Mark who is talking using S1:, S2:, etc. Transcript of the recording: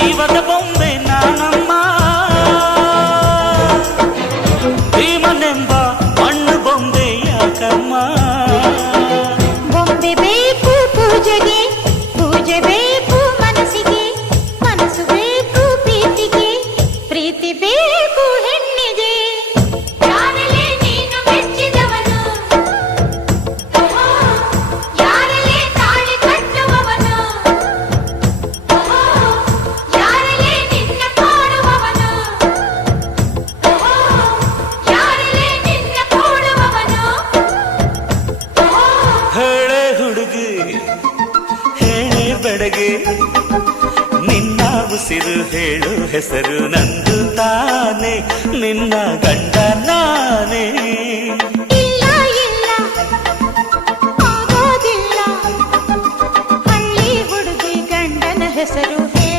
S1: ಜೀವದ ಬೊಂಬೆ ನಾನಮ್ಮ ಭೀಮನೆಂಬ ಮಣ್ಣು ಬೊಂಬೆ ಯಾಕಮ್ಮ
S2: ಬೊಂಬೆ ಬೇಕು ಪೂಜೆಗೆ ಪೂಜೆ ಬೇಕು
S1: ಹುಡುಗಿ ಹೇಳೆ ಬೆಡಗೆ ನಿನ್ನ ಉಸಿರು ಹೇಳು ಹೆಸರು ನಂದು ತಾನೆ. ನಿನ್ನ ಗಂಡ